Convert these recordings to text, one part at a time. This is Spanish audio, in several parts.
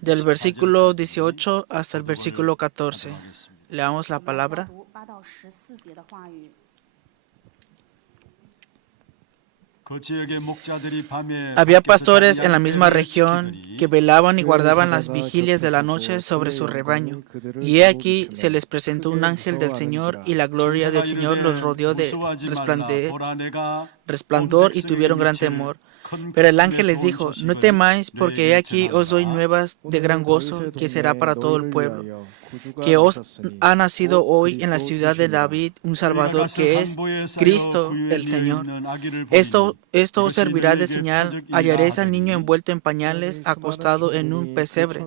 del versículo 18 hasta el versículo 14. Leamos la palabra. Había pastores en la misma región que velaban y guardaban las vigilias de la noche sobre su rebaño. Y he aquí se les presentó un ángel del Señor, y la gloria del Señor los rodeó de resplandor, y tuvieron gran temor. Pero el ángel les dijo: no temáis, porque he aquí os doy nuevas de gran gozo, que será para todo el pueblo, que os ha nacido hoy en la ciudad de David un Salvador, que es Cristo el Señor. Esto os servirá de señal: hallaréis al niño envuelto en pañales, acostado en un pesebre.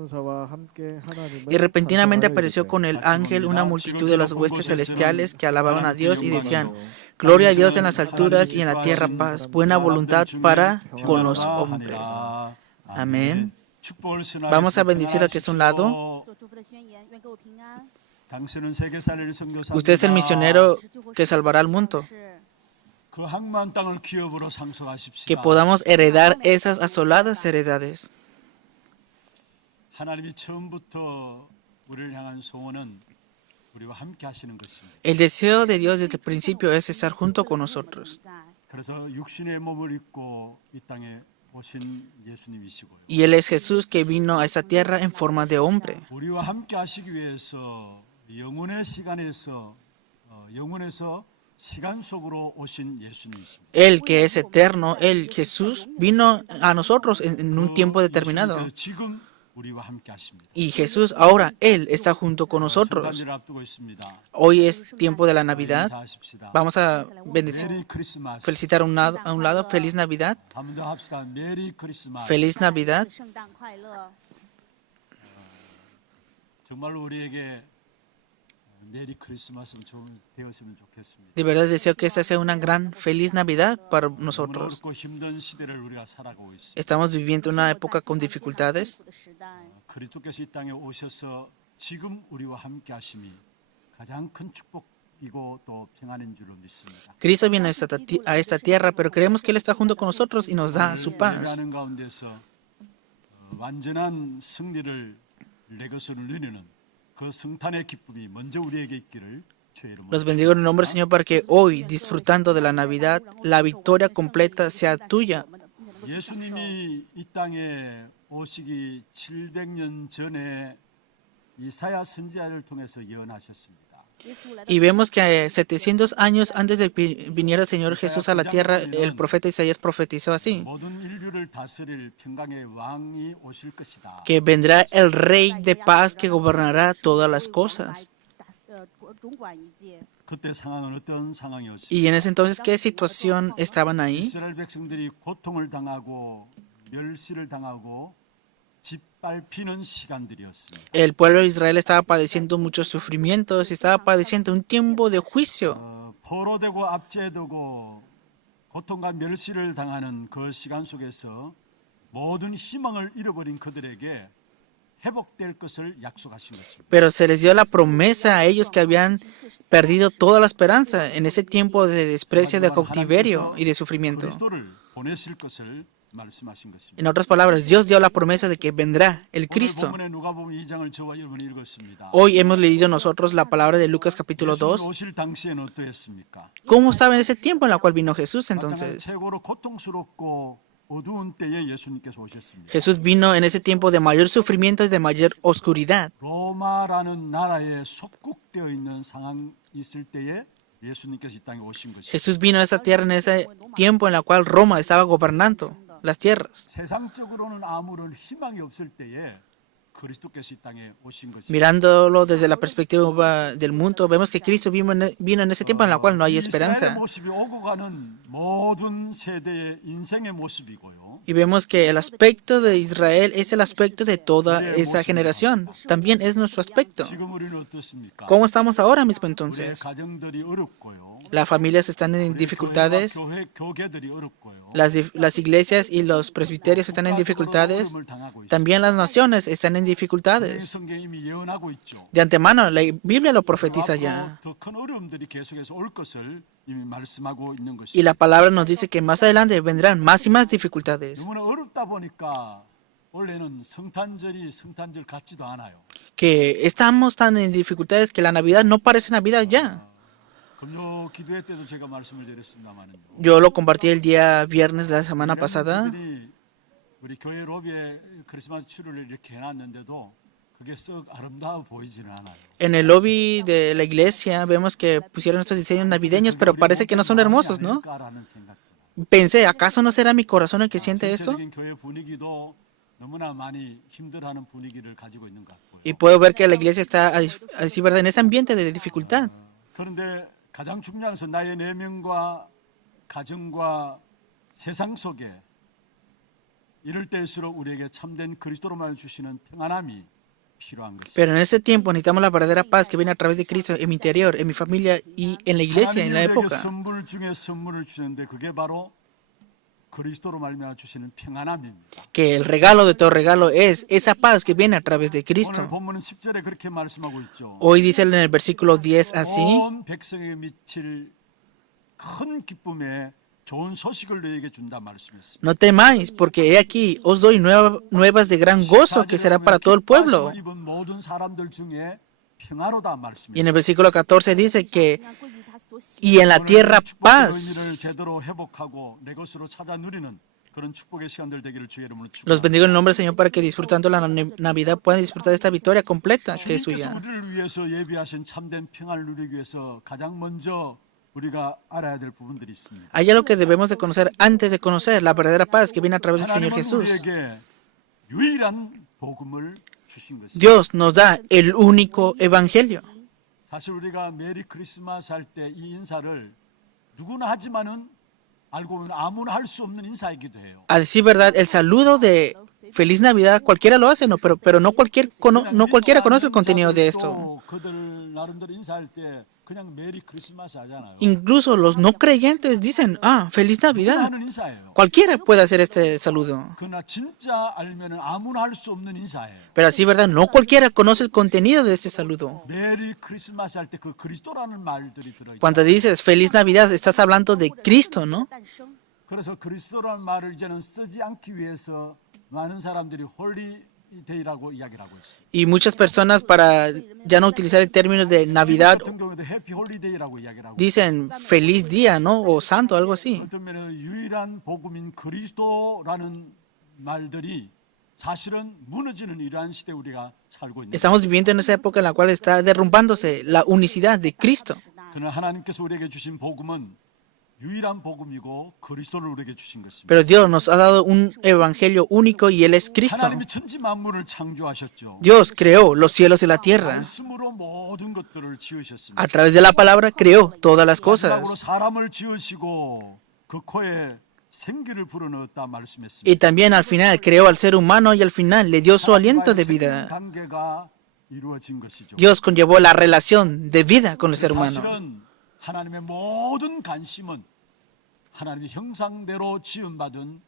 Y repentinamente apareció con el ángel una multitud de las huestes celestiales que alababan a Dios y decían: gloria a Dios en las alturas y en la tierra paz, buena voluntad para con los hombres. Amén. Vamos a bendecir al que es a un lado. Usted es el misionero que salvará al mundo. Que podamos heredar esas asoladas heredades. El deseo de Dios desde el principio es estar junto con nosotros. Y Él es Jesús, que vino a esta tierra en forma de hombre. Él, que es eterno, Él, Jesús, vino a nosotros en un tiempo determinado. Y Jesús ahora, Él está junto con nosotros. Hoy es tiempo de la Navidad. Vamos a felicitar a un lado. Feliz Navidad. Feliz Navidad. De verdad deseo que esta sea una gran feliz Navidad para nosotros. Estamos viviendo una época con dificultades. Cristo viene a esta tierra, pero creemos que Él está junto con nosotros y nos da su paz. Los bendigo en el nombre del Señor, para que hoy, disfrutando de la Navidad, la victoria completa sea tuya. Y vemos que 700 años antes de que viniera el Señor Jesús a la tierra, el profeta Isaías profetizó así: que vendrá el Rey de paz, que gobernará todas las cosas. Y en ese entonces, ¿qué situación estaban ahí? El pueblo de Israel estaba padeciendo muchos sufrimientos y estaba padeciendo un tiempo de juicio. Pero se les dio la promesa a ellos que habían perdido toda la esperanza en ese tiempo de desprecio, de cautiverio y de sufrimiento. En otras palabras, Dios dio la promesa de que vendrá el Cristo. Hoy hemos leído nosotros la palabra de Lucas capítulo 2. ¿Cómo estaba en ese tiempo en el cual vino Jesús entonces? Jesús vino en ese tiempo de mayor sufrimiento y de mayor oscuridad. Jesús vino a esa tierra en ese tiempo en el cual Roma estaba gobernando las tierras. Mirándolo desde la perspectiva del mundo, vemos que Cristo vino en ese tiempo en el cual no hay esperanza. Y vemos que el aspecto de Israel es el aspecto de toda esa generación. También es nuestro aspecto. ¿Cómo estamos ahora mismo entonces? Las familias están en dificultades. Las iglesias y los presbiterios están en dificultades. También las naciones están en dificultades. De antemano, la Biblia lo profetiza ya. Y la palabra nos dice que más adelante vendrán más y más dificultades. que estamos tan en dificultades que la Navidad no parece Navidad ya. 금요 기도회 때도 제가 말씀을 드렸습니다만은요. Yo lo compartí el día viernes de la semana pasada. 우리 교회 로비에 크리스마스 추리를 이렇게 해놨는데도 그게 썩 아름다워 보이지는 않아요. En el lobby de la iglesia vemos que pusieron estos diseños navideños, pero parece que no son hermosos, ¿no? Pensé, ¿acaso no será mi corazón el que siente esto? 교회 분위기도 너무나 많이 힘들어하는 분위기를 가지고 있는 것 같고요. Y puedo ver que la iglesia está así, ¿verdad? En ese ambiente de dificultad. 그런데 가장 중요한 것은 나의 내면과 가정과 세상 속에 이럴 때일수록 우리에게 참된 그리스도로만 주시는 평안함이 필요한 것입니다. Pero en ese tiempo necesitamos la verdadera paz que viene a través de Cristo en mi interior, en mi familia y en la iglesia, en la época. 선물 중에 선물을 주는데 그게 바로 그리스도로 말미암아 주시는 평안함입니다. Que el regalo de todo regalo es esa paz que viene a través de 오늘 Cristo. 본문은 10절에 그렇게 말씀하고 있죠. Hoy dice en el versículo 10 así, 온 백성에게 미칠 큰 기쁨에 좋은 소식을 너에게 준다 말씀했습니다. no temáis, porque he aquí os doy nuevas de gran gozo que será para todo el pueblo. 입은 모든 사람들 중에 평화로다 말씀입니다. Y en el versículo 14 dice que y en la tierra paz. 제대로 회복하고 내 것으로 찾아 누리는 그런 축복의 시간들 되기를 주의 이름으로 축복합니다. Los bendigo en el nombre del Señor para que disfrutando la Navidad puedan disfrutar de esta victoria completa que es suya. 우리를 위해서 예비하신 참된 평안을 누리기 위해서 가장 먼저 우리가 알아야 될 부분들이 있습니다. Hay algo que debemos de conocer antes de conocer la verdadera paz que viene a través del Señor Jesús. 우리에게 유일한 복음을 주신 것입니다. Dios nos da el único evangelio. 사실 우리가 메리 크리스마스 할 때 이 인사를 누구나 하지만은 알고 보면 아무나 할 수 없는 인사이기도 해요. A decir verdad, el saludo de Feliz Navidad cualquiera lo hace, no, pero no cualquiera conoce el contenido de esto. 그들 나름대로 인사할 때 그냥 메리 크리스마스 하잖아요. Incluso los no creyentes dicen, Feliz Navidad. 하는 인사예요. Cualquiera puede hacer este saludo. 그러나 진짜 알면은 아무나 할 수 없는 인사예요. Pero así verdad, no cualquiera conoce el contenido de este saludo. 메리 크리스마스 할 때 그 그리스도라는 말들이 들어 있죠. Cuando dices Feliz Navidad, estás hablando de Cristo, ¿no? 그래서 그리스도라는 말을 이제는 쓰지 않기 위해서 많은 사람들이 홀리데이라고 이야기를 하고 있어요. Y muchas personas, para ya no utilizar el término de Navidad, 같은 경우에도 해피 홀리데이라고 이야기를 하고 dicen feliz día, ¿no? O santo, algo así. 어떤 면에는 유일한 복음인 그리스도라는 말들이 사실은 무너지는 이러한 시대 우리가 살고 있는. Estamos viviendo en esa época en la cual está derrumbándose la unicidad de Cristo. 그러나 하나님께서 우리에게 주신 복음은 유일한 복음이고 그리스도를 우리에게 주신 것입니다. Pero Dios nos ha dado un evangelio único y Él es Cristo. 하나님이 천지 만물을 창조하셨죠. Dios creó los cielos y la tierra. 말씀으로 모든 것들을 지으셨습니다. A través de la palabra creó todas las 마지막으로 cosas. 사람을 지으시고 그 코에 생기를 불어넣었다 말씀했습니다. Y también al final creó al ser humano y al final le dio su aliento de vida. 관계가 이루어진 것이죠. Dios conllevó la relación de vida con el ser humano. 사실은 하나님의 모든 관심은 하나님의 형상대로 지음받은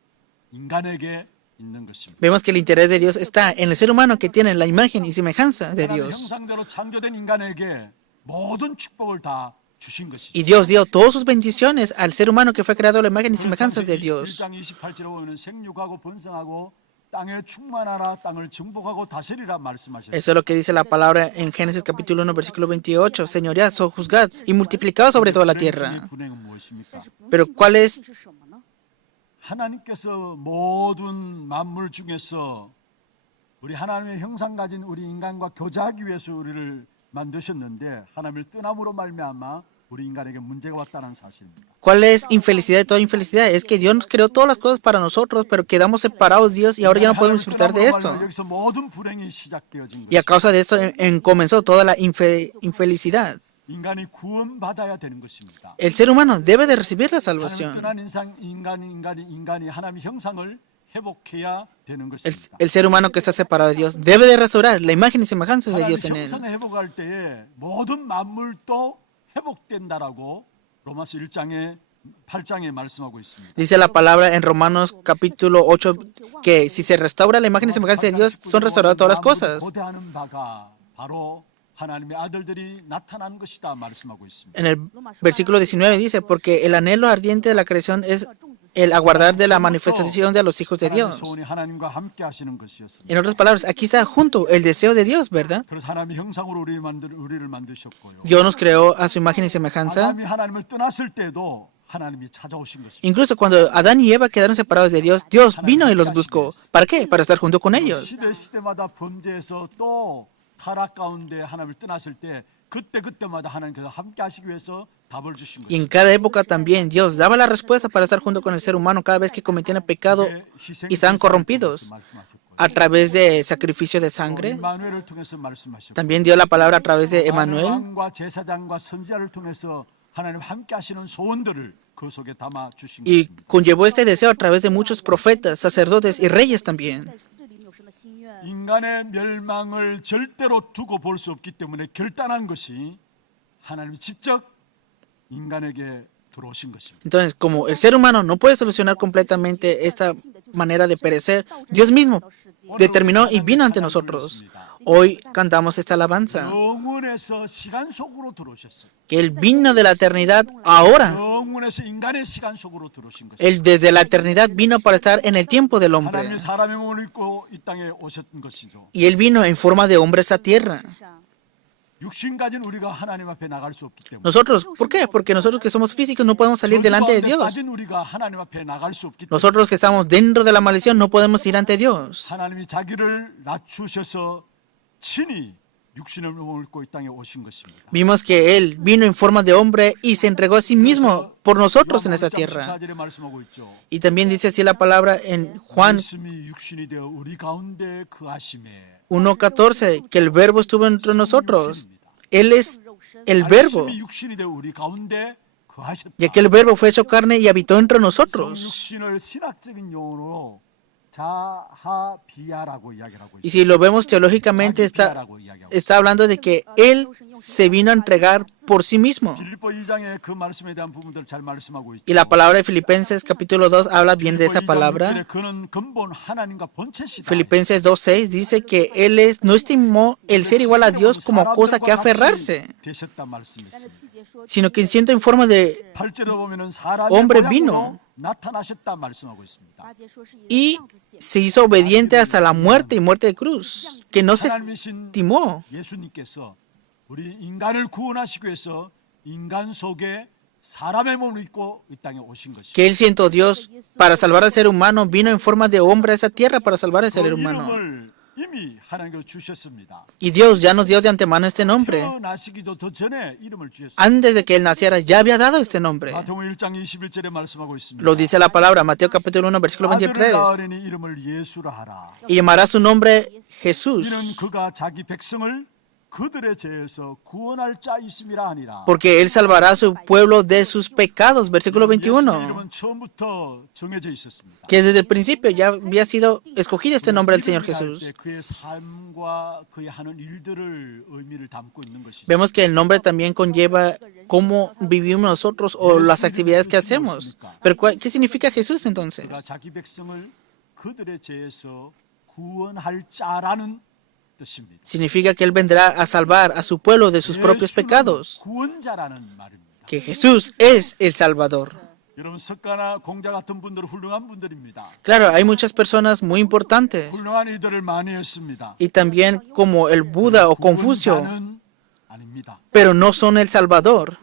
인간에게 있는 것입니다. Vemos que el interés de Dios está en el ser humano que tiene la imagen y semejanza de 하나님의 Dios. 형상대로 창조된 인간에게 모든 축복을 다 주신 것이죠. Y Dios dio todas sus bendiciones al ser humano que fue creado a la imagen y semejanza de Dios. 1장 28절에 보면 생육하고 번성하고 땅에 충만하라 땅을 정복하고 다스리라 말씀하셨어요. Eso es lo que dice la palabra en Génesis capítulo 1, versículo 28. Señoread, sojuzgad y multiplicad sobre toda la tierra. 분행은 무엇입니까? Pero ¿cuál es? 하나님께서 모든 만물 중에서 우리 하나님의 형상 가진 우리 인간과 교제하기 위해서 우리를 만드셨는데 하나님을 떠남으로 말미암아 우리 인간에게 문제가 왔다는 사실입니다. ¿Cuál es infelicidad de toda infelicidad? Es que Dios nos creó todas las cosas para nosotros, pero quedamos separados de Dios y ahora ya no podemos disfrutar de esto. 여기서 모든 불행이 시작되어진 Y a 것입니다. causa de esto comenzó toda la infelicidad. 인간이 구원받아야 되는 것입니다. El ser humano debe de recibir la 하나님 salvación. 떠난 인간이 하나님의 형상을 회복해야 되는 것입니다. El ser humano que está separado de Dios debe de restaurar la imagen y semejanza de Dios en 하나님의 él. 형상을 회복할 때에 모든 만물도 회복된다라고 로마서 1장에 8장에 말씀하고 있습니다. Dice la palabra en Romanos capítulo 8 que si se restaura la imagen y semejanza de Dios, son restauradas todas las cosas. 고대하는 바가 바로 하나님의 아들들이 나타난 것이다 말씀하고 있습니다. En el versículo 19 dice, porque el anhelo ardiente de la creación es el aguardar de la manifestación de los hijos de 하나님의 Dios. 소원이 하나님과 함께 하시는 것이었습니다. En otras palabras, aquí está junto el deseo de Dios, ¿verdad? 그래서 하나님의 형상으로 우리를 만드셨고요. Dios nos creó a su imagen y semejanza. 아담이 하나님을 떠났을 때도 하나님이 찾아오신 것입니다. Incluso cuando Adán y Eva quedaron separados de Dios, Dios vino y los buscó. ¿Para qué? Para estar junto con ellos. 시대마다 범죄에서 또 타락 가운데 하나님을 떠났을 때 그때마다 하나님께서 함께 하시기 위해서 답을 주신 Y en 것입니다. cada época también Dios daba la respuesta para estar junto con el ser humano cada vez que cometían el pecado y estaban corrompidos a través del sacrificio de sangre. 임마누엘을 통해서 말씀하셨고 También dio la palabra a través de Emmanuel. 왕과 제사장과 선지자를 통해서 하나님 함께 하시는 소원들을 그 속에 담아 주신 Y 것입니다. conllevó este deseo a través de muchos profetas, sacerdotes y reyes también. 这里面有神的心愿。 인간의 멸망을 절대로 두고 볼 수 없기 때문에 결단한 것이 하나님이 직접 인간에게 들어오신 것입니다. Entonces, como el ser humano no puede solucionar completamente esta manera de perecer, Dios mismo determinó y vino ante nosotros. Hoy cantamos esta alabanza, 영원에서 시간 속으로 들어오셨어요. que Él vino de la eternidad ahora. 영원에서 인간의 시간 속으로 들어오신 것입니다. Él desde la eternidad vino para estar en el tiempo del hombre. 하나님이 사람의 몸을 입고 이 땅에 오셨던 것이죠. Y Él vino en forma de hombre a esta tierra. 世上 육신 가진 우리가 하나님 앞에 나갈 수 없기 때문에 Nosotros, ¿por qué? Porque nosotros que somos físicos no podemos salir delante de Dios. 가진 우리가 하나님 앞에 나갈 수 없기 때문에 Nosotros que estamos dentro de la maldición no podemos ir ante Dios. 하나님이 자기를 낮추셔서 친히 육신을 몸을 입고 이 땅에 오신 것입니다. Vimos que Él vino en forma de hombre y se entregó a sí mismo por nosotros en esta tierra. 14절에 말씀하고 있죠. Y también dice así la palabra en Juan 말씀이 육신이 되어 우리 가운데 거하심에 1:14, que el verbo estuvo entre nosotros. Él es el verbo, 말씀이 육신이 되어 우리 가운데 거하셨다. y aquel verbo fue hecho carne y habitó entre nosotros. 육신을 신학적인 용어로 자하비야라고 이야기를 하고 Y 있어요. si lo vemos teológicamente, está hablando de que Él se vino a entregar por sí mismo. 빌립보 2장에 그 말씀에 대한 부분들을 잘 말씀하고 있죠. Y la palabra de Filipenses capítulo 2 habla bien de esta 빌립보 2장 palabra. 6절에 그는 근본 하나님과 본체시다. Filipenses 2:6 dice que Él no estimó el ser igual a Dios como cosa que aferrarse, 되셨다 말씀했습니다. 但是7节说， sino que siendo en forma de 8절에 보면은 사람의 hombre 모양으로 vino. 나타나셨다 말씀하고 있습니다. 8节说是以 y 样子显 se hizo obediente hasta la muerte y muerte de cruz, que no se 하나님이신 estimó. 예수님께서 우리 인간을 구원하시기 위해서 인간 속에 사람의 몸을 입고 이 땅에 오신 것입니다. Que Él siendo Dios para salvar al ser humano, vino en forma de hombre a esa tierra para salvar al 그 ser humano. 이름을 이미 하나님께서 주셨습니다. Y Dios ya nos dio de antemano este nombre. 태어나시기도 더 전에 이름을 주셨습니다. Antes de que Él naciera, ya había dado este nombre. 마태복음 1장 21절에 말씀하고 있습니다. Lo dice la palabra, Mateo capítulo 1, versículo 아들을 23. 낳으리니 이름을 예수라 하라. Y llamará su nombre Jesús, 이는 그가 자기 백성을 그들의 죄에서 구원할 자이심이라 하니라. porque Él salvará a su pueblo de sus pecados. Versículo 예수의 21. 이름은 처음부터 정해져 있었습니다. Que desde el principio ya había sido escogido este nombre del Señor 이름을 할 Jesús. 때 그의 삶과 그의 하는 일들을 의미를 담고 있는 것이죠. Vemos que el nombre también conlleva cómo vivimos nosotros o las actividades que hacemos. Pero ¿qué significa Jesús 그가 entonces? 자기 백성을 그들의 죄에서 구원할 자라는 뜻입니다. Significa que Él vendrá a salvar a su pueblo de sus propios 예수는 pecados. 구원자라는 말입니다. Que Jesús es el Salvador. 여러분 석가나 공자 같은 분들은 훌륭한 분들입니다. Claro, hay muchas personas muy importantes. 훌륭한 이들을 많이 했습니다. Y también como el Buda o Confucio, 구원자는 아닙니다. pero no son el Salvador.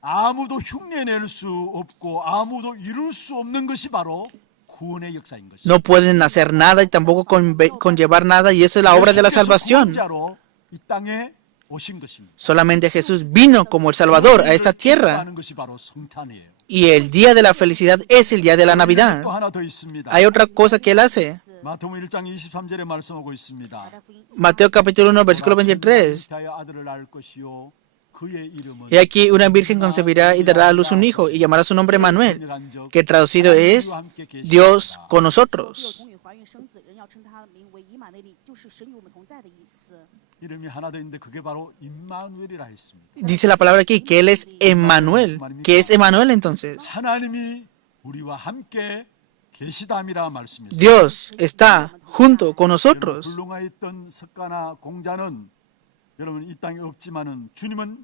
아무도 흉내낼 수 없고 아무도 이룰 수 없는 것이 바로 구원의 역사인 것입니다. No pueden hacer nada y tampoco conllevar nada, y eso es la obra de la salvación. 구원자로 이 땅에 오신 것입니다. Solamente Jesús vino como el Salvador a esta tierra. 하는 것이 바로 성탄이에요. Y el día de la felicidad es el día de la Navidad. 또 하나 더 있습니다. Hay otra cosa que Él hace. 마태복음 1장 23절에 말씀하고 있습니다. 马太福音 Mateo capítulo 1, versículo 23. 잉태하여 아들을 낳을 것이요 그의 이름은 Y aquí una virgen concebirá y dará a luz un hijo y llamará su nombre Manuel, que traducido es Dios con 若 nosotros. 童女怀孕生子，人要称他名为以马内利，就是神与我们同在的意思。 이름이 하나 더 있는데 그게 바로 임마누엘이라 했습니다. Dice la palabra aquí que Él es Emmanuel. ¿Qué es Emmanuel entonces? 하나님이 우리와 함께 계시담이라 말씀입니다. Dios está junto con 여러분, nosotros. 불능하였던 석가나 공자는 여러분 이 땅에 없지만은 주님은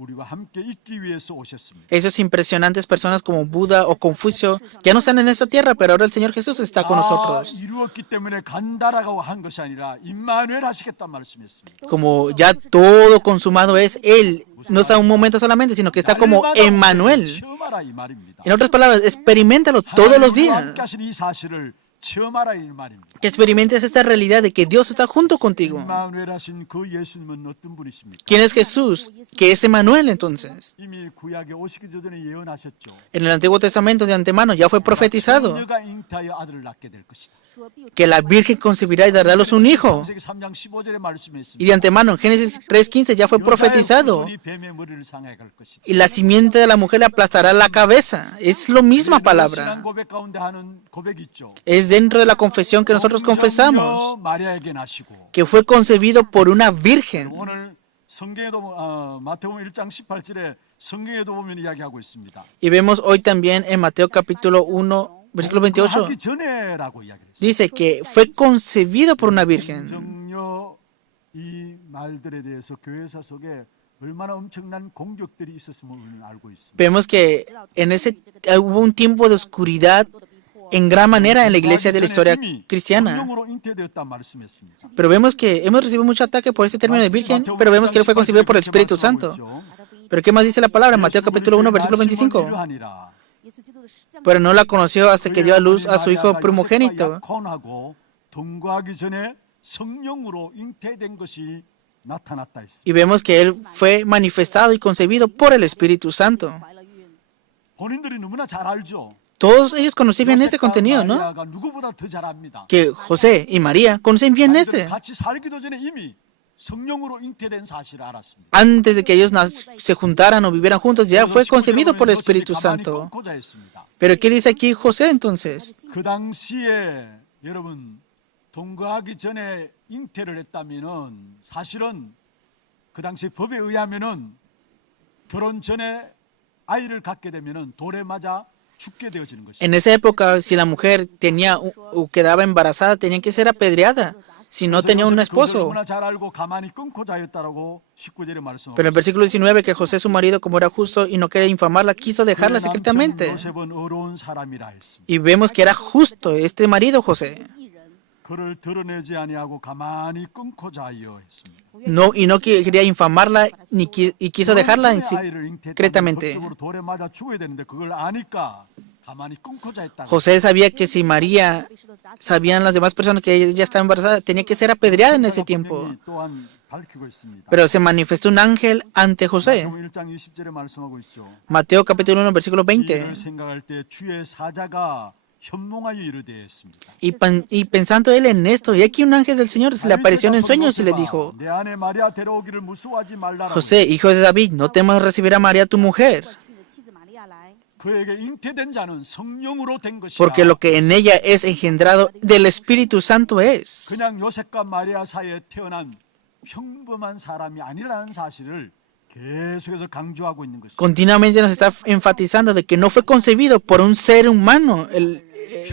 우리와 함께 있기 위해서 오셨습니다. Esas impresionantes personas como Buda o Confucio ya no están en esta tierra, pero ahora el Señor Jesús está con nosotros. 이루었기 때문에 간다라고 한 것이 아니라 임마누엘 하시겠다는 말씀이었습니다. Como ya todo consumado es Él, no está un momento solamente, sino que está como Emmanuel. 체험하라 이 말입니다. En otras palabras, experimentalo todos los días. 함께 하신 이 사실을 체험하라 이 말입니다. Que experimentes esta realidad de que Dios está junto contigo. 임마누엘 하신 그 예수님은 어떤 분이십니까? ¿Quién es Jesús? ¿Qué es Emmanuel entonces? 이미 구약에 오시기 전에 예언하셨죠. En el Antiguo Testamento de antemano ya fue profetizado 처녀가 잉태하여 아들을 낳게 될 것이다. que la Virgen concebirá y dará a luz un hijo. 창세기 3장 15절에 말씀했습니다. Y de antemano en Génesis 3:15 ya fue profetizado. 여자의 후손이 뱀의 머리를 상하게 갈 것이다. Y la simiente de la mujer le aplastará la cabeza. Es la misma 신앙 palabra. 고백 가운데 하는 고백이 있죠. Es dentro de la confesión que nosotros confesamos, 마리아에게 나시고 que fue concebido por una virgen. 오늘 성경에도 마태복음 1장 18절에 성경에도 보면 이야기하고 있습니다. Y vemos hoy también en Mateo capítulo 1, versículo 28, 하기 전에라고 이야기했어요. dice que fue concebido por una virgen. 정요 이 말들에 대해서 교회사 속에 얼마나 엄청난 공격들이 있었음을 우리는 알고 있습니다. Vemos que en ese hubo un tiempo de oscuridad en gran manera en la iglesia de la historia cristiana. 성령으로 잉태되었다 말씀했습니다. Pero vemos que hemos recibido mucho ataque por este término de virgen, pero vemos que él fue concebido por el Espíritu Santo. Pero ¿qué más dice la palabra? En Mateo capítulo 1, versículo 25. Pero no la conoció hasta que dio a luz a su hijo primogénito. 약혼하고 동거하기 전에 성령으로 잉태된 것이 나타났다 했습니다. Y vemos que él fue manifestado y concebido por el Espíritu Santo. 본인들이 너무나 잘 알죠. Todos ellos conocían bien este contenido, ¿no? 마리아가 누구보다 더 잘 압니다. Que José y María conocen bien este. 같이 살기도 전에 이미 성령으로 잉태된 사실을 알았습니다. Antes de que ellos se juntaran o vivieran juntos, ya fue concebido por el Espíritu Santo. Pero ¿qué dice aquí José entonces? 그 당시에 여러분 동거하기 전에 잉태를 했다면은 사실은 그 당시 법에 의하면은 결혼 전에 아이를 갖게 되면은 돌에 맞아 죽게 되어지는 것입니다. En esa época, si la mujer tenía o quedaba embarazada, tenía que ser apedreada si no tenía un esposo. 너무나 잘 알고 가만히 끊고 자였다라고 19절에 말씀하고 Pero en el versículo 19, que José, su marido, como era justo y no quería infamarla, quiso dejarla secretamente. 요셉은 어려운 사람이라 했습니다. Y vemos que era justo este marido José. 그를 드러내지 아니하고 가만히 끊고 자여 했습니다. No, y no quería infamarla y quiso dejarla secretamente. 법적으로 돌에 맞아 죽어야 되는데 그걸 아니까 가만히 끊고 자였다. José sabía que si María, sabían las demás personas que ella estaba embarazada, tenía que ser apedreada en ese tiempo. 또한 밝히고 있습니다. Pero se manifestó un ángel ante José. 마태복음 1장 20절에 말씀하고 있죠. Mateo capítulo 1, versículo 20. 이를 생각할 때 주의 사자가 현몽하여 이르되 했습니다. Y pensando él en esto, y aquí un ángel del Señor se le apareció en sueños y le dijo: 내 아내 마리아 데려오기를 무수하지 말라라. José, hijo de David, no temas recibir a María tu mujer, 그에게 잉태된 자는 성령으로 된 것이야. porque lo que en ella es engendrado del Espíritu Santo es. 그냥 요셉과 마리아 사이에 태어난 평범한 사람이 아니라는 사실을 계속해서 강조하고 있는 것입니다. Continuamente nos está enfatizando de que no fue concebido por un ser humano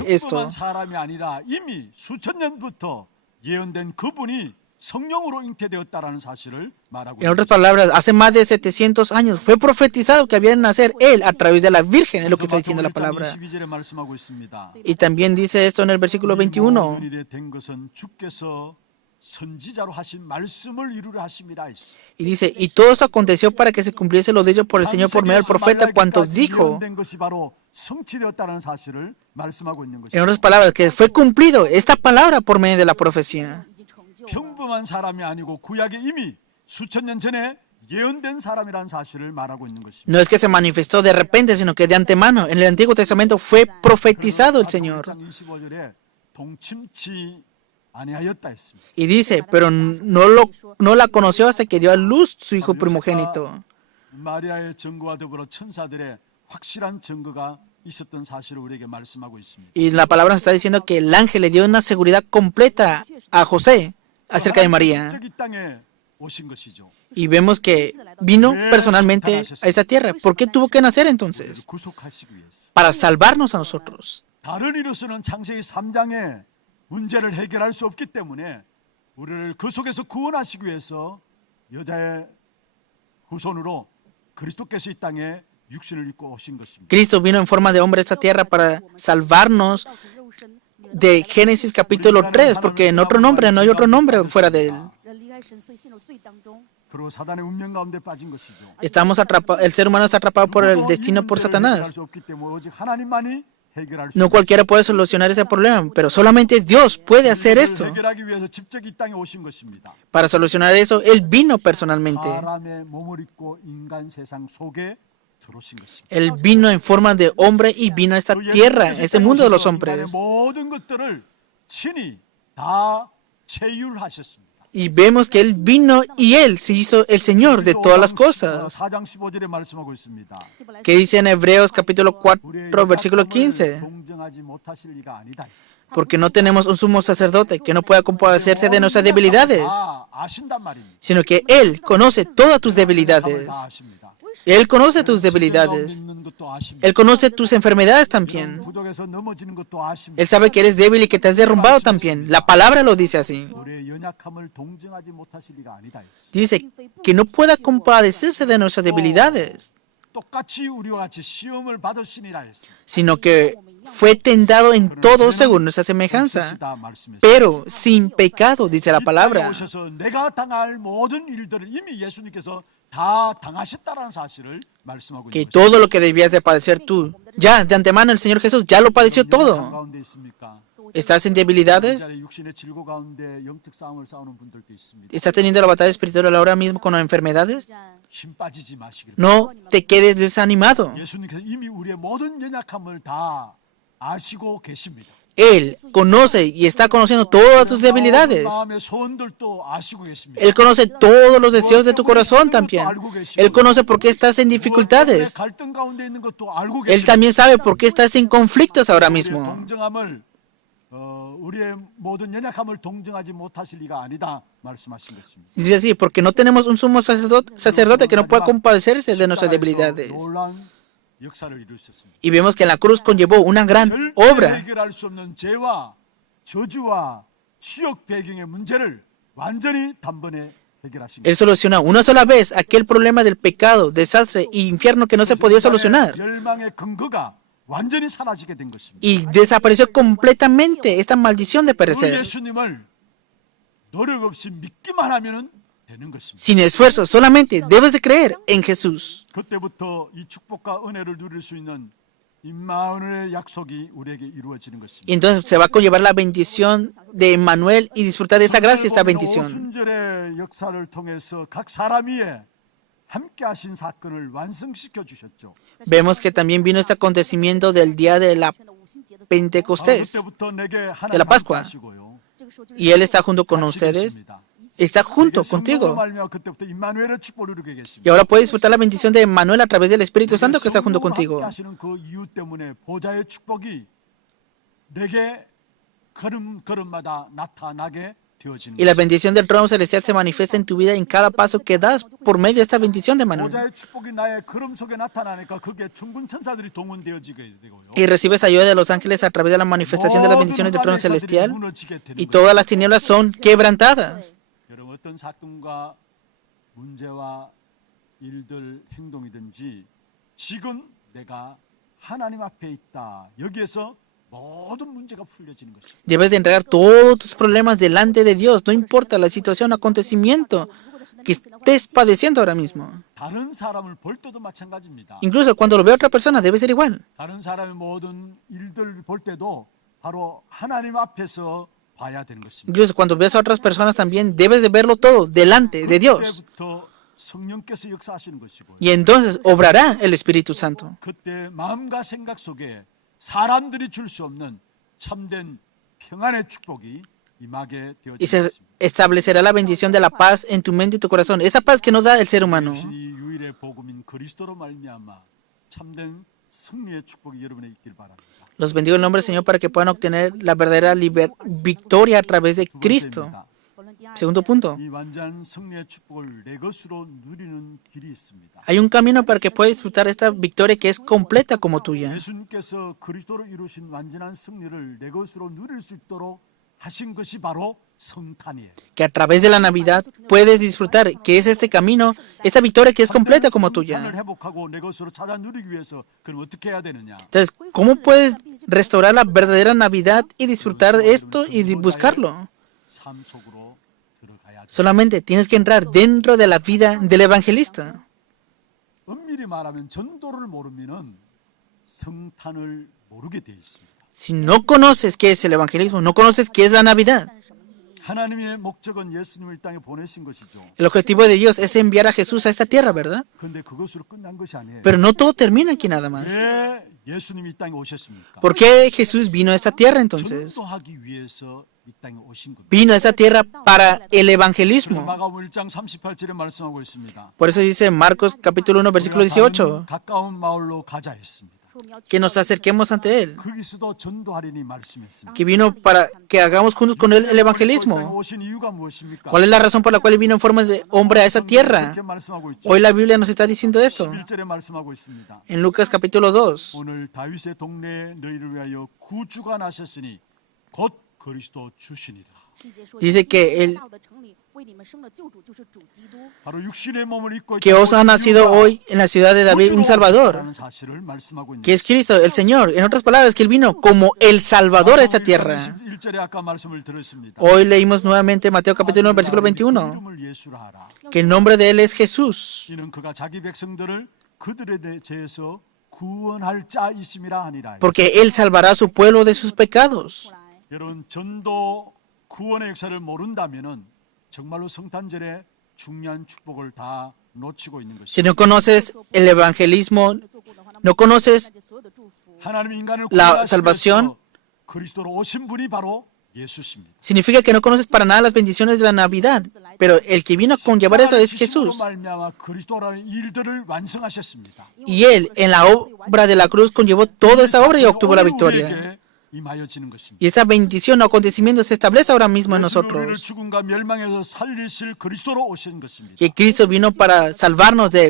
esto. 평범한 사람이 아니라 이미 수천 년부터 예언된 그분이 성령으로 잉태되었다라는 사실을 말하고 En otras palabras, hace más de 700 años fue profetizado que había de nacer él a través de la Virgen, es lo que está diciendo la palabra. 22절에 말씀하고 있습니다. Y también dice esto en el versículo 21. 일에 된 것은 주께서 선지자로 하신 말씀을 이루려 하심이라 했어. Y dice, y todo esto aconteció para que se cumpliese lo dicho por el Señor por medio del profeta cuanto dijo. 예언된 것이 바로 성취되었다는 사실을 말씀하고 있는 En 것입니다. otras palabras, que fue cumplido esta palabra por medio de la profecía. 평범한 사람이 아니고 구약에 이미 수천 년 전에 예언된 사람이라는 사실을 말하고 있는 것입니다. No es que se manifestó de repente, sino que de antemano. En el Antiguo Testamento fue profetizado el Señor. 25절에 동침치 아니하였다 했습니다. Y dice, pero no la conoció hasta que dio a luz su hijo primogénito. 마리아의 증거와 더불어 천사들의 확실한 증거가 있었던 사실을 우리에게 말씀하고 있습니다. Y la palabra nos está diciendo que el ángel le dio una seguridad completa a José acerca de María. 직접 이 땅에 오신 것이죠. Y vemos que vino personalmente a esa tierra. ¿Por qué tuvo que nacer entonces? 구속하시기 위해서. Para salvarnos a nosotros. 다른 이로서는 창세기 3장의 문제를 해결할 수 없기 때문에 우리를 그 속에서 구원하시기 위해서 여자의 후손으로 그리스도께서 이 땅에 육신을 입고 오신 것입니다. Cristo vino en forma de hombre a esta tierra para salvarnos de Génesis capítulo 3, porque en otro nombre no hay otro nombre fuera de él. 人离开神，所以陷入罪当中。 그리고 사단의 운명 가운데 빠진 것이죠. El ser humano está atrapado por el destino por 누구도 이 문제를 해결할 Satanás. 수 없기 때문에 오직 하나님만이 해결할 수 No cualquiera puede solucionar ese problema, pero solamente Dios puede hacer esto. 해결하기 위해서 직접 이 땅에 오신 것입니다. Para solucionar eso, Él vino personalmente. 사람의 몸을 입고 인간 세상 속에 들어오신 것입니다. Él vino en forma de hombre y vino a esta tierra, a este mundo de los hombres. 모든 것들을 친히 다 제율하셨습니다. Y vemos que Él vino y Él se hizo el Señor de todas las cosas. 4장 15절에 말씀하고 있습니다. Que dice en Hebreos capítulo 4, versículo 15. 동정하지 못하실 리가 아니다. Porque no tenemos un sumo sacerdote que no pueda compadecerse de nuestras debilidades, 다 아신단 말입니다. sino que Él conoce todas tus debilidades. 다 아십니다. Él conoce tus debilidades. 있는 것도 아십니다. Él conoce tus enfermedades también. 부족해서 넘어지는 것도 아십니다. Él sabe que eres débil y que te has derrumbado también. La palabra lo dice así. 우리의 연약함을 동정하지 못하실 리가 아니다. Dice que no pueda compadecerse de nuestras debilidades, 똑같이 우리와 같이 시험을 받으시니라 했습니다. sino que fue tentado en todo según nuestra semejanza, 다 말씀했습니다. pero sin pecado, dice la 이 땅에 palabra. 오셔서 내가 당할 모든 일들을 이미 예수님께서 다 당하셨다라는 사실을 말씀하고 Que 있는 것입니다. todo lo que debías de padecer tú, ya de antemano el Señor Jesús ya lo padeció todo. 가운데 있습니까? ¿Estás en debilidades? 자리 육신의 질고 가운데 영적 싸움을 싸우는 분들도 있습니다. ¿Estás teniendo la batalla espiritual ahora mismo con las enfermedades? 힘 빠지지 마시기를. No te quedes desanimado. 예수님께서 이미 우리의 모든 연약함을 다 아시고 계십니다. Él conoce y está conociendo todas tus debilidades. 마음의 소원들도 아시고 계십니다. Él conoce todos los deseos de tu corazón también. Él conoce por qué estás en dificultades. 갈등 가운데 있는 것도 알고 Él 계십니다. también sabe por qué estás en conflictos ahora mismo. 동정함을 우리의 모든 연약함을 동정하지 못하실 리가 아니다 말씀하신 것입니다. Dice así, porque no tenemos un sumo sacerdote que no pueda compadecerse de nuestras debilidades. 놀라운 역사를 이루셨습니다. Y vemos que la cruz conllevó una gran 절대 obra. 해결할 수 없는 죄와 저주와 지옥 배경의 문제를 완전히 단번에 해결하신 Él solucionó una sola vez aquel problema del pecado, desastre e infierno que no se podía solucionar. 멸망의 근거가 완전히 사라지게 된 것입니다. Y desapareció completamente esta maldición de 그 perecer. 예수님을 노력 없이 믿기만 하면은 되는 것입니다. Sin esfuerzo, solamente debes de creer en Jesús. 그때부터 이 축복과 은혜를 누릴 수 있는 임마누엘의 약속이 우리에게 이루어지는 것입니다. Y entonces se va a conllevar la bendición de Emmanuel y disfrutar de esta gracia y esta bendición. 오순절의 역사를 통해서 각 사람 위에 함께 하신 사건을 완성시켜 주셨죠. Vemos que también vino este acontecimiento del día de la Pentecostés, 그때부터 내게 de 하나님 la Pascua. 하시고요. Y Él está junto con ustedes, está junto contigo. 그때부터 임마누엘의 축복을 누리게 계십니다. Y ahora puedes disfrutar la bendición de Emmanuel a través del Espíritu Santo que está junto contigo. 하시는 그 이유 때문에 보좌의 축복이 내게 걸음걸음마다 나타나게 되어지는 Y la bendición del trono celestial se manifiesta en tu vida en cada paso que das por medio de esta bendición de Emmanuel. 보좌의 축복이 나의 걸음 속에 나타나니까 그게 천군 천사들이 동원되어지게 되고요. Y recibes ayuda de los ángeles a través de la manifestación de las bendiciones del trono celestial. Y todas las tinieblas son quebrantadas. 여러분 어떤 사건과 문제와 일들 행동이든지 지금 내가 하나님 앞에 있다. 여기에서 모든 문제가 풀려지는 것입니다. Debes de entregar todos tus problemas delante de Dios, no importa la situación o acontecimiento que estés padeciendo ahora mismo. 다른 사람을 볼 때도 마찬가지입니다. Incluso cuando lo ve otra persona, debe ser igual. 다른 사람의 모든 일들을 볼 때도 바로 하나님 앞에서 봐야 되는 것입니다. Incluso cuando ves a otras personas también, debes de verlo todo delante de Dios. 그때부터 성령께서 역사하시는 것이고 Y entonces obrará el Espíritu Santo. 그때 마음과 생각 속에 사람들이 줄 수 없는 참된 평안의 축복이 임하게 되어지는 Y se 것입니다. establecerá la bendición de la paz en tu mente y tu corazón. Esa paz que nos da el ser humano. 이 유일의 복음인 그리스도로 말미암아 참된 승리의 축복이 여러분에 있길 바랍니다. Los bendigo en el nombre del Señor para que puedan obtener la verdadera victoria a través de 두 Cristo. 번째입니다. Segundo punto. 이 완전한 승리의 축복을 내 것으로 누리는 길이 있습니다. Hay un camino para que puedas disfrutar esta victoria que es completa como tuya. 예수님께서 그리스도로 이루신 완전한 승리를 내 것으로 누릴 수 있도록 하신 것이 바로 성탄이에요. que a través de la Navidad puedes disfrutar, que es este camino, esta victoria que es completa como 성탄을 tuya. 회복하고 내 것으로 찾아 누리기 위해서 그럼 어떻게 해야 되느냐? Entonces, ¿cómo puedes restaurar la verdadera Navidad y disfrutar de esto y buscarlo? 삶 속으로 들어가야 돼. Solamente tienes que entrar dentro de la vida del evangelista. 엄밀히 말하면 전도를 모르면은 성탄을 모르게 돼 있습니다. Si no conoces qué es el evangelismo, no conoces qué es la Navidad. 하나님의 목적은 예수님을 이 땅에 보내신 것이죠. El objetivo de Dios es enviar a Jesús a esta tierra, ¿verdad? 그런데 그것으로 끝난 것이 아니에요. Pero no todo termina aquí nada más. 왜 예수님이 이 땅에 오셨습니까? ¿Por qué Jesús vino a esta tierra entonces? 전도하기 위해서 이 땅에 오신 겁니다. Vino a esta tierra para el 그래서 evangelismo. 마가복음 1장 38절에 말씀하고 있습니다. Por eso dice Marcos capítulo 1 versículo 18, 가까운 마을로 가자 했습니다. que nos acerquemos ante Él, 거기서도 전도하리니 말씀했습니다. que vino para que hagamos juntos con Él el 이 땅에 evangelismo. 오신 이유가 무엇입니까? ¿Cuál es la razón por la cual Él vino en forma de hombre a esa tierra? 이렇게 말씀하고 있죠. Hoy la Biblia nos está diciendo esto. 11절에 말씀하고 있습니다. En Lucas capítulo 2, 오늘 다윗의 동네에 너희를 위하여 구주가 나셨으니 곧 그리스도 주시니라. dice que el 바로 육신의 몸을 입고 que os ha nacido hoy en la ciudad de David un Salvador, 라는 사실을 말씀하고 있는 que es Cristo, el Señor. En otras palabras, que Él vino como el Salvador a esta tierra. 21절에 아까 말씀을 들었습니다. Hoy leímos nuevamente Mateo capítulo 1 versículo 21, 이름을 예수라 하라. que el nombre de Él es Jesús, 이는 그가 자기 백성들을 그들에 대해서 구원할 자이심이라 하니라. porque Él salvará a su pueblo de sus pecados. 여러분 전도 구원의 역사를 모른다면은 정말로 성탄절에 중요한 축복을 다 놓치고 있는 Si 것입니다. no conoces el evangelismo, no conoces 하나님 인간을 la 구원하시기 salvación, 위해서 그리스도로 오신 분이 바로 예수십니다. significa que no conoces para nada las bendiciones de la Navidad. Pero el que vino a conllevar eso es Jesús. 말미암아 그리스도라는 일들을 완성하셨습니다. Y Él, en la obra de la cruz, conllevó toda esa obra y obtuvo la victoria. 우리에게 임하여지는 것입니다. Y esta bendición o acontecimiento se establece ahora mismo en 예수는 우리를 nosotros. 죽음과 멸망에서 살리실 그리스도로 오신 것입니다. Que Cristo vino para salvarnos de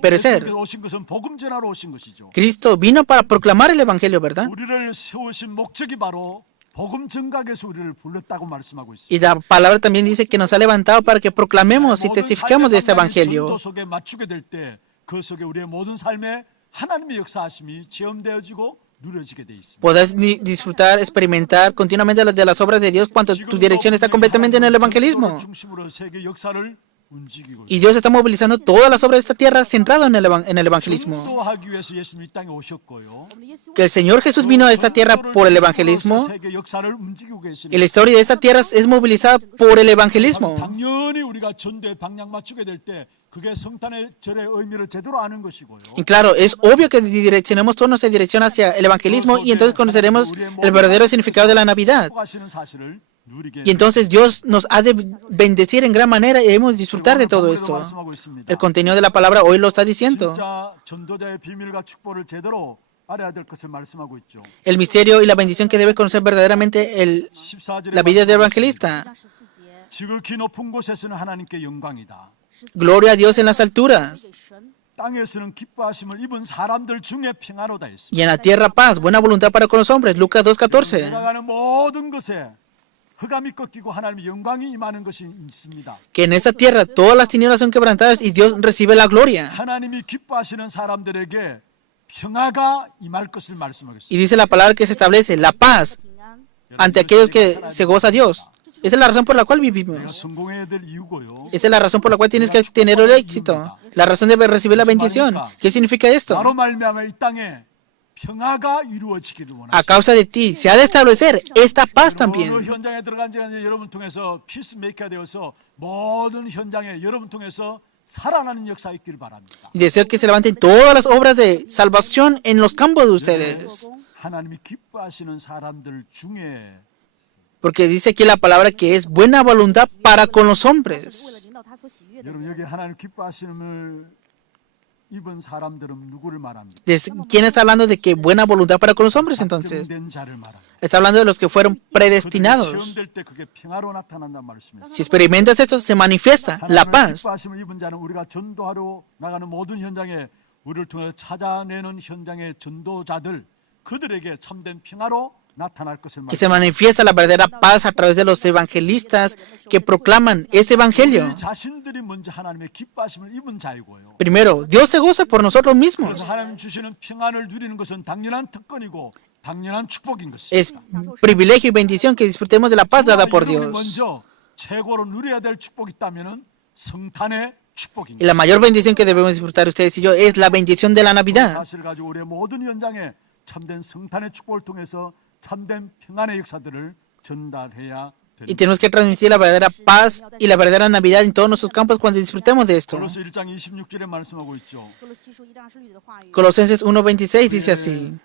perecer. 예수님께서 오신 것은 복음 전하러 오신 것이죠. Cristo vino para proclamar el Evangelio, ¿verdad? 우리를 세우신 목적이 바로 복음 증각에서 우리를 불렀다고 말씀하고 있습니다. Y la palabra también dice que nos ha levantado para que proclamemos y testifiquemos de este Evangelio. 전도 속에 맞추게 될 때 그 속에 우리의 모든 삶에 하나님의 역사하심이 체험되어지고 누려지게 돼 있습니다. Podrás disfrutar, experimentar continuamente de las obras de Dios cuando tu dirección está completamente en el evangelismo. 중심으로 세계 역사를 움직이고 Y Dios está movilizando todas las obras de esta tierra centrado en el evangelismo. 전도하기 위해서 예수님이 이 땅에 오셨고요. Que el Señor Jesús vino a esta tierra por el evangelismo 세계 역사를 움직이고 계시는 y la historia de esta tierra es movilizada por el evangelismo. 당연히 우리가 전도에 방향 맞추게 될 때 그게 성탄의 절의 의미를 제대로 아는 것이고요. Y claro, es obvio que direccionemos toda nuestra dirección hacia el evangelismo y entonces conoceremos el verdadero significado de la Navidad. 하시는 사실을 누리게 Y entonces Dios nos ha de bendecir en gran manera y debemos disfrutar de todo esto. 말씀하고 있습니다. El contenido de la palabra hoy lo está diciendo. 진짜 전도자의 비밀과 축복을 제대로 알아야 될 것을 말씀하고 있죠. El misterio y la bendición que debe conocer verdaderamente 14절에 la vida del evangelista. 지극히 높은 곳에서는 하나님께 영광이다. Gloria a Dios en las alturas 땅에서는 기뻐하심을 입은 사람들 중에 평안하다 했습니다. y en la tierra paz, buena voluntad para con los hombres. Lucas 2:14. 돌아가는 모든 것에 흑암이 꺾이고 하나님의 영광이 임하는 것이 있습니다. Que en esa tierra todas las tinieblas son quebrantadas y Dios recibe la gloria. 하나님이 기뻐하시는 사람들에게 평화가 임할 것을 말씀하겠습니다. Y dice la palabra que se establece la paz ante aquellos que se goza Dios. Esa es la razón por la cual 내가 vivimos. 성공해야 될 이유고요. Esa es la razón por la cual tienes que tener el éxito. La razón de recibir la bendición. ¿Qué significa esto? 바로 말미암아 이 땅에 평화가 이루어지기를 A 원하십니다. causa de ti se ha de establecer esta paz 어느 también. 현장에 들어간 지가 이제 여러분 통해서 피스메이커가 되어서 모든 현장에 여러분 통해서 살아나는 역사 있기를 바랍니다. Y deseo que se levanten todas las obras de salvación en los campos de ustedes. 하나님이 기뻐하시는 사람들 중에 Porque dice aquí la palabra que es buena voluntad para con los hombres. 여러분 여기 하나님 기뻐하심을 입은 사람들은 누구를 말합니까? ¿Quién está hablando de que buena voluntad para con los hombres entonces? 된 자를 말합니다. Está hablando de los que fueron predestinados. 체험될 때 그게 평화로 나타난단 말씀입니다. Si experimentas esto, se manifiesta la 하나님의 paz. 기뻐하심을 입은 자는 우리가 전도하러 나가는 모든 현장에 우리를 통해 찾아내는 현장의 전도자들 그들에게 참된 평화로 나타날 것을 que se manifiesta la verdadera paz a través de los evangelistas que proclaman ese evangelio. 우리 자신들이 먼저 하나님의 기뻐하심을 입은 자이고요. Primero, Dios se goza por nosotros mismos. 그래서 하나님 주시는 평안을 누리는 것은 당연한 특권이고 당연한 축복인 것입니다. Es privilegio y bendición que disfrutemos de la paz dada por 우리 Dios. 먼저 최고로 누려야 될 축복이 있다면은 성탄의 축복인 Y la mayor bendición que debemos disfrutar ustedes y yo es la bendición de la Navidad. 사실을 가지고 우리의 모든 현장에 참된 성탄의 축복을 통해서 참된 평안의 역사들을 전달해야 Y 됩니다. tenemos que transmitir la verdadera paz y la verdadera Navidad en todos nuestros campos cuando disfrutemos de esto. 골로새 1장 26절에 말씀하고 있죠. 哥罗西书1章20里的话语， Colosenses 1:26 dice así: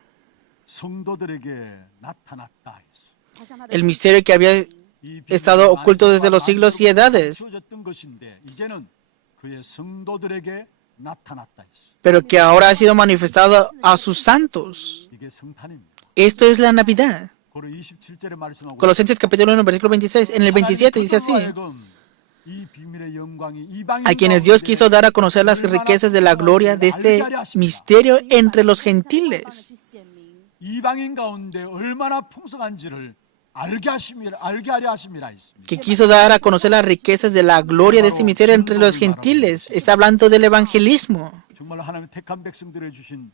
성도들에게 나타났다 했어. 他向他的 el misterio que había 이 estado oculto desde los siglos y edades, 주어졌던 것인데 이제는 그의 성도들에게 나타났다 했어. pero que ahora ha sido manifestado a sus santos. 이게 성탄입니다. Esto es la Navidad. 고로 27절에 말씀하고 Colosenses capítulo 1, versículo 26. En el 27 dice así: 이 비밀의 영광이 이방인 a quienes Dios quiso dar a conocer las riquezas de la gloria de este misterio entre los 慢慢 gentiles, 去显明， 이방인 가운데 얼마나 풍성한지를 알게 하려 하심이라 했습니다. que quiso dar a conocer las riquezas de la gloria de este misterio entre los gentiles. Está hablando del evangelismo. 정말 하나님 택한 백성들에 주신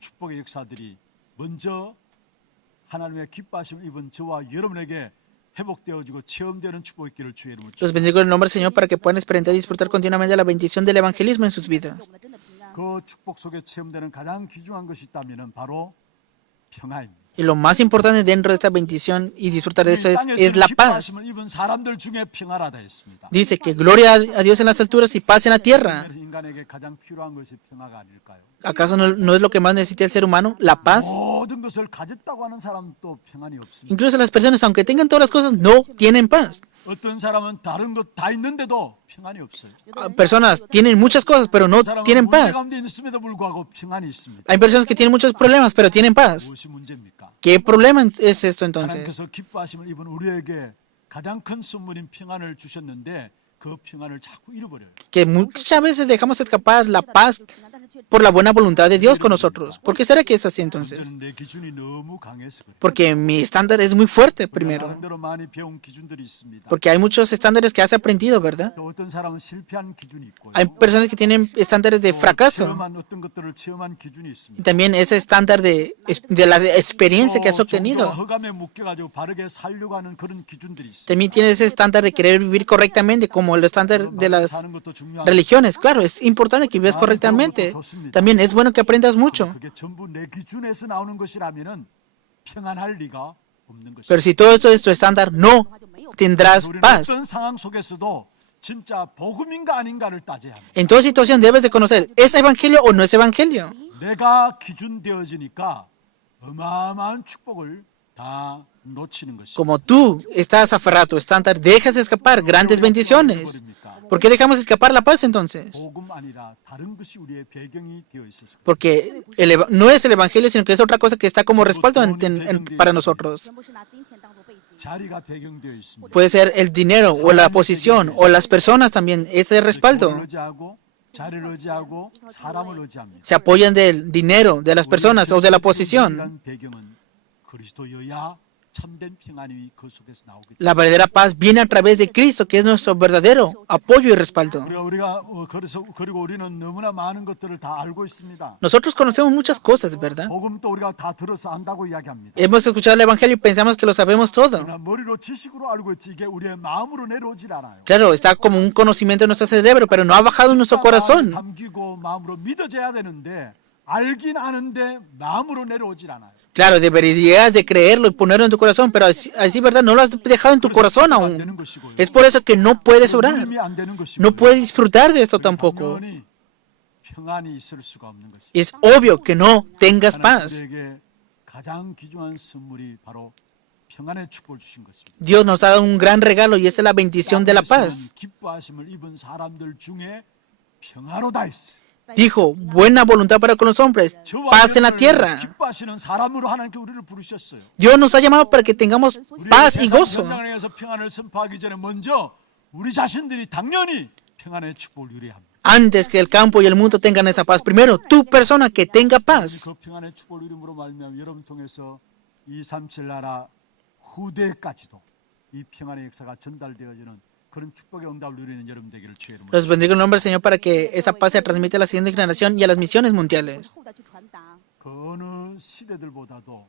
축복의 역사들이 먼저 하나님의 기뻐하심을 입은 저와 여러분에게 회복되어지고 체험되는 축복의 길을 주의 이름으로 Los bendigo en el nombre del Señor para que puedan experimentar y disfrutar continuamente la bendición del evangelismo en sus 是 vidas. 我们的真的平安。 그 축복 속에 체험되는 가장 귀중한 것이 있다면 바로 평안입니다. Y lo más importante dentro de esta bendición y disfrutar de eso 이 es 땅에서 la paz. 기뻐하심을 입은 사람들 중에 평안하다 했습니다. Dice que gloria a Dios en las alturas y paz en la tierra. 인간에게 가장 필요한 것이 평화가 아닐까요? ¿Acaso no es lo que más necesita el ser humano? La paz. 모든 것을 가졌다고 하는 사람도 평안이 없습니다. Incluso las personas, aunque tengan todas las cosas, no tienen paz. 어떤 사람은 다른 것 다 있는데도 평안이 없어요. Personas tienen muchas cosas, pero no 사람은 tienen 문제 paz. 가운데 있음에도 불구하고 평안이 있습니다. Hay personas que tienen muchos problemas, pero tienen paz. 무엇이 문제입니까? ¿Qué problema es esto entonces? 하나님께서 기뻐하심을 입은 우리에게 가장 큰 선물인 평안을 주셨는데 그 평안을 자꾸 잃어버려요. Que muchas veces dejamos escapar la paz por la buena voluntad de Dios con nosotros. ¿Por qué será que es así entonces? 저는 내 기준이 너무 강해서 그래요. Porque mi estándar es muy fuerte primero. 나름대로 많이 배운 기준들이 있습니다. Porque hay muchos estándares que has aprendido, ¿verdad? 또 어떤 사람은 실패한 기준이 있고요. Hay personas que tienen estándares de fracaso. 체험한 어떤 것들을 체험한 기준이 Y 있습니다. también ese estándar de la experiencia que has 또 obtenido. 종교와 허감에 묶여가지고 바르게 살려고 하는 그런 기준들이 있습니다. También tienes ese estándar de querer vivir correctamente, como el estándar de las 사는 것도 중요한 religiones. Claro, es importante que vivas correctamente. También es bueno que aprendas mucho. 그게 전부 내 기준에서 나오는 것이라면은 평안할 리가 없는 것입니다. Pero si todo esto es tu estándar, no tendrás 우리는 paz. 어떤 상황 속에서도 진짜 복음인가 아닌가를 따져야 합니다. En toda situación debes de conocer, ¿es evangelio o no es evangelio? 내가 기준 되어지니까 어마어마한 축복을 다 놓치는 것입니다. Como tú estás aferrado a tu estándar, dejas escapar grandes bendiciones. ¿Por qué dejamos escapar la paz entonces? 복음 아니라 다른 것이 우리의 배경이 되어 있어서 Porque no es el evangelio, sino que es otra cosa que está como respaldo para nosotros. 全部是拿金钱当做背景。 자리가 배경되어 있습니다. Puede ser el dinero o la posición o las personas también, ese respaldo. 돈을 의지하고 자리를 의지하고 사람을 의지합니다. Se apoyan del dinero, de las personas o de la posición. 진정한 배경은 그리스도여야 참된 평안이 그 속에서 나오기 때문에 La verdadera paz viene a través de Cristo, que es nuestro verdadero apoyo y respaldo. 우리가 그리고 우리는 너무나 많은 것들을 다 알고 있습니다. Nosotros conocemos muchas cosas, ¿verdad? 복음도 우리가 다 들어서 안다고 이야기합니다. Hemos escuchado el Evangelio y pensamos que lo sabemos todo. 그러나 머리로 지식으로 알고 있지 이게 우리의 마음으로 내려오질 않아요. Claro, está como un conocimiento en nuestro cerebro, pero no ha bajado en nuestro corazón. 담기고 마음으로 믿어져야 되는데 알긴 아는데 마음으로 내려오질 않아요. Claro, deberías de creerlo y ponerlo en tu corazón, pero así, ¿verdad? No lo has dejado en tu corazón aún. Es por eso que no puedes orar. 믿음이 안 되는 것이고 No puedes disfrutar de esto tampoco. 당연히 평안이 있을 수가 없는 것입니다. Es obvio que no tengas paz. 하나님에게 가장 귀중한 선물이 바로 평안의 축복을 주신 것입니다. Dios nos ha dado un gran regalo y esa es la bendición de la paz. 기뻐하심을 입은 사람들 중에 평화로다 했어. Dijo, buena voluntad para con los hombres, paz en la tierra. 기뻐하시는 사람으로 하나님께 우리를 부르셨어요. Dios nos ha llamado para que tengamos paz y gozo. 현장을 위해서 평안을 선포하기 전에 먼저 우리 자신들이 당연히 평안의 축복을 누려야 합니다. Antes que el campo y el mundo tengan esa paz, primero tu persona que tenga paz. 그 평안의 축복을 누림으로 말미암아 여러분 통해서 237 나라 후대까지도 이 평안의 역사가 전달되어지는 그런 축복의 응답을 누리는 여러분 되기를 주의 이름으로 Los bendigo en el nombre del Señor para que esa paz se transmita a la siguiente generación y a las misiones 我们 mundiales. 后代去传达。 그 어느 시대들보다도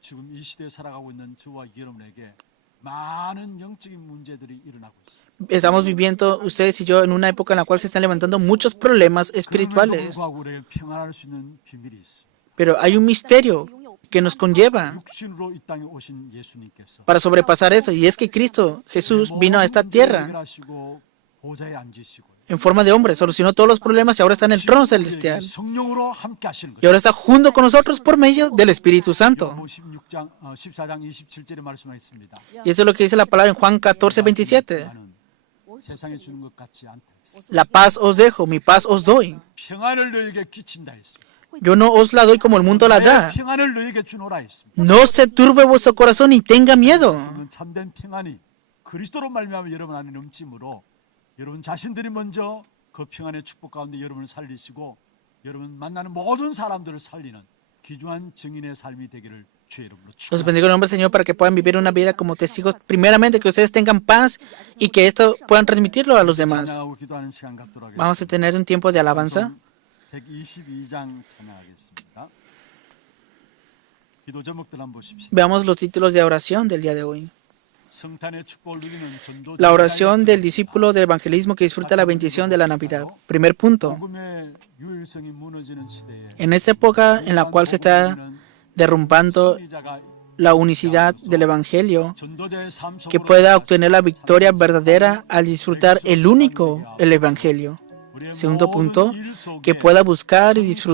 지금 이 시대에 살아가고 있는 저와 여러분에게 많은 영적인 문제들이 일어나고 있습니다. Estamos viviendo, ustedes y yo, en una época en la cual se están levantando muchos problemas 그럼에도 espirituales. 불구하고 우리에게 평안할 수 있는 비밀이 있습니다. Pero hay un misterio que nos conlleva 육신으로 이 땅에 오신 예수님께서 para sobrepasar eso, y es que Cristo Jesús vino a esta tierra 해결하시고 보좌에 앉으시고 en forma de hombre, solucionó todos los problemas y ahora está en el trono celestial. 성령으로 함께 하시는 Y 거예요. ahora está junto con nosotros por medio del Espíritu Santo. 14장 27절에 말씀하셨습니다. Y eso es lo que dice la palabra en Juan 14, 27. 나는 세상에 주는 것 같지 않다 했습니다. La paz os dejo, mi paz os doy. 평안을 너에게 끼친다 했습니다. Yo no os la doy como el mundo la 나의 da. 평안을 너에게 주노라 했습니다. No se turbe vuestro corazón ni tenga miedo. 그러면 참된 평안이 그리스도로 말미암아 여러분 안에 넘침으로 여러분 자신들이 먼저 그 평안의 축복 가운데 여러분을 살리시고 여러분 만나는 모든 사람들을 살리는 귀중한 증인의 삶이 되기를 주의 이름으로 Los 축원합니다. bendigo en el nombre del Señor para que puedan vivir una vida como testigos. Primeramente, que ustedes tengan paz y que esto puedan transmitirlo a los demás. 찬양하고 기도하는 시간 갖도록 Vamos a 하겠습니다. tener un tiempo de alabanza. 122장 찬양하겠습니다. 기도 제목들 한번 보십시오. Veamos los títulos de oración del día de hoy. 성탄의 축복을 누리는 전도 La oración del discípulo del evangelismo que disfruta la bendición de la Navidad. Primer punto. 복음의 유일성이 무너지는 시대에 En esta época en la cual se está derrumbando 승리자가 la unicidad del Evangelio, 전도자의 삶 que 속으로 pueda obtener la victoria verdadera al disfrutar el único, el Evangelio. Segundo punto, que pueda buscar y disfrutar